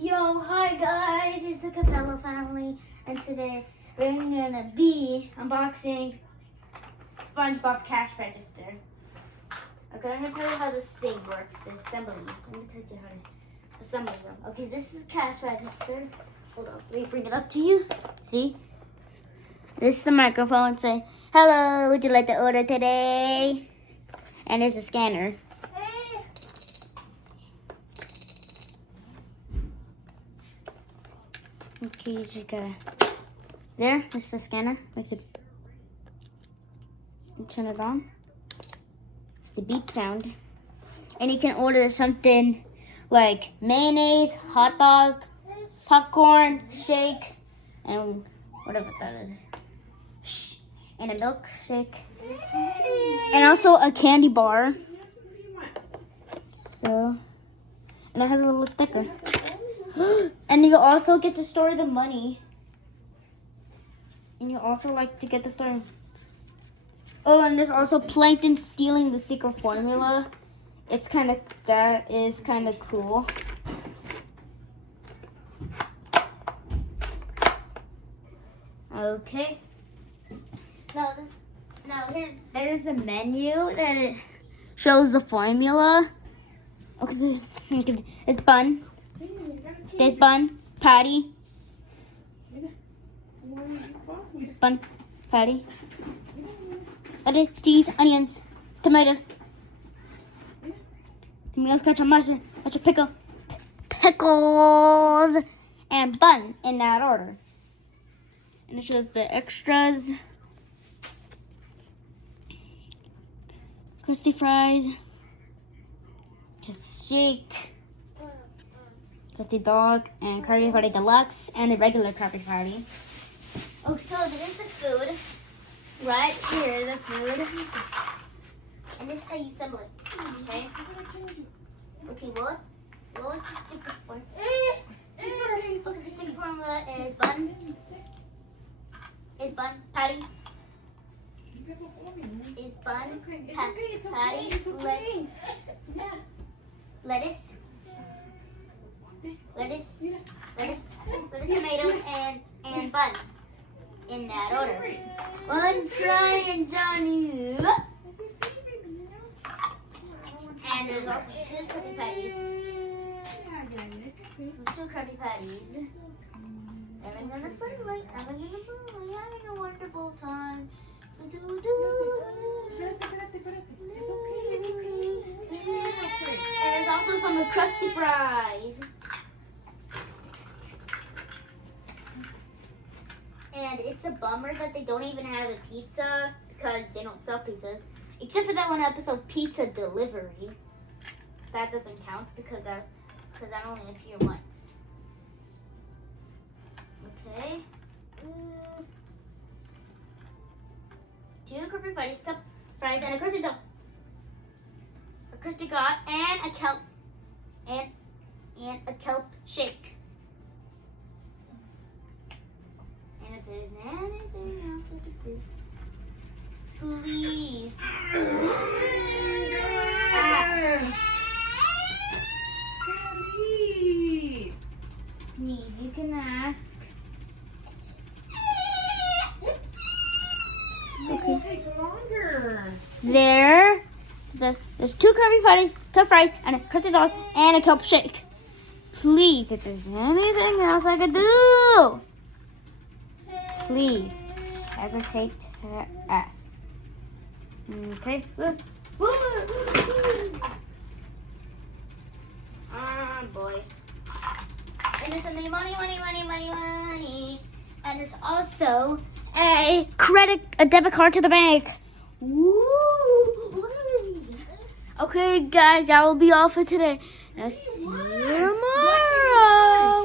Yo, hi guys, it's the Capello family, and today we're gonna be unboxing SpongeBob Cash Register. Okay, I'm gonna tell you how this thing works, the assembly. I'm gonna teach you how to assemble them. Okay, this is the cash register. Hold on, let me bring it up to you. See? This is the microphone saying, "Hello, would you like to order today?" And there's a scanner. Okay, you just gotta. There, that's the scanner. Makes it. You turn it on. It's a beep sound. And you can order something like mayonnaise, hot dog, popcorn, shake, and whatever that is. And a milkshake. And also a candy bar. So, and it has a little sticker. And you also get to store the money. And you also like to get the store. Oh, and there's also Plankton stealing the secret formula. That is kind of cool. Okay. Now there's a menu that it shows the formula. Okay, it's bun. There's bun, patty. There's bun, patty. Lettuce, cheese, onions, tomatoes. Tomatoes, ketchup, mustard, pickles, and bun in that order. And it shows the extras. Krusty fries, shake, Krusty dog, and Krabby Patty Deluxe, and the regular Krabby Patty. Oh, so there's the food. Right here, the food. And this is how you assemble it. Okay? Okay, what was the secret formula? Okay, the secret formula is bun. Patty. Is bun, patty, lettuce, tomato, and bun. In that order. One trying Johnny. And there's also two Krabby Patties. Two Krabby Patties. And I'm gonna celebrate. I'm gonna be having a wonderful time. And there's also some Krusty fries. And it's a bummer that they don't even have a pizza because they don't sell pizzas. Except for that one episode, Pizza Delivery. That doesn't count because that only appeared once. Okay. Two Krabby Patties, cup fries, and a Krusty dog. A Krusty God, and a kelp, and a kelp shake. And if there's anything else I could do, please. Please, you can ask. Okay. Take longer. There's two Krabby Patties, cup fries, and a Krusty dog, and a kelp shake. Please, if there's anything else I could do, please hesitate to ask. Okay. Boy. And there's some money. And there's also a debit card to the bank. Woo! Okay, guys, that will be all for today. Now see you tomorrow.